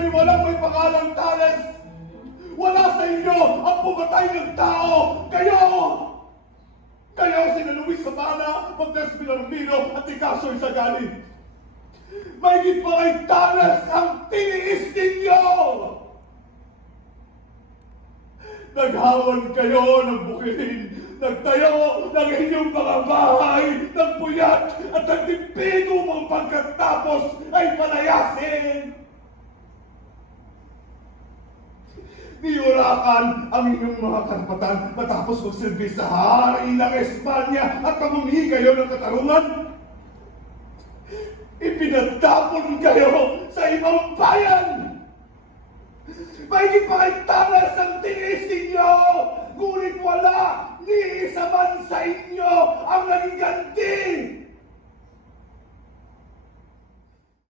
inyo'y walang may pangalang Tales. Wala sa inyo ang pumatay ng tao. Kayo sina Luis Sabana, Magdas Pilarmino at Ikasoy Sagali. Mahigit pa kay Tales ang tiniis ninyo! Naghawan kayo ng bukidin, nagtayo ng inyong mga bahay ng puyat at nagtimpino mong pagkatapos ay palayasin. Niyurakan ang inyong mga karapatan matapos magsilbi sa hari ng Espanya at pamuhi kayo ng katarungan. Ipinatapon kayo sa ibang bayan. Mahigit pa kay Tales ang tiniis ninyo, ngunit wala ni isa man sa inyo ang naging ganti.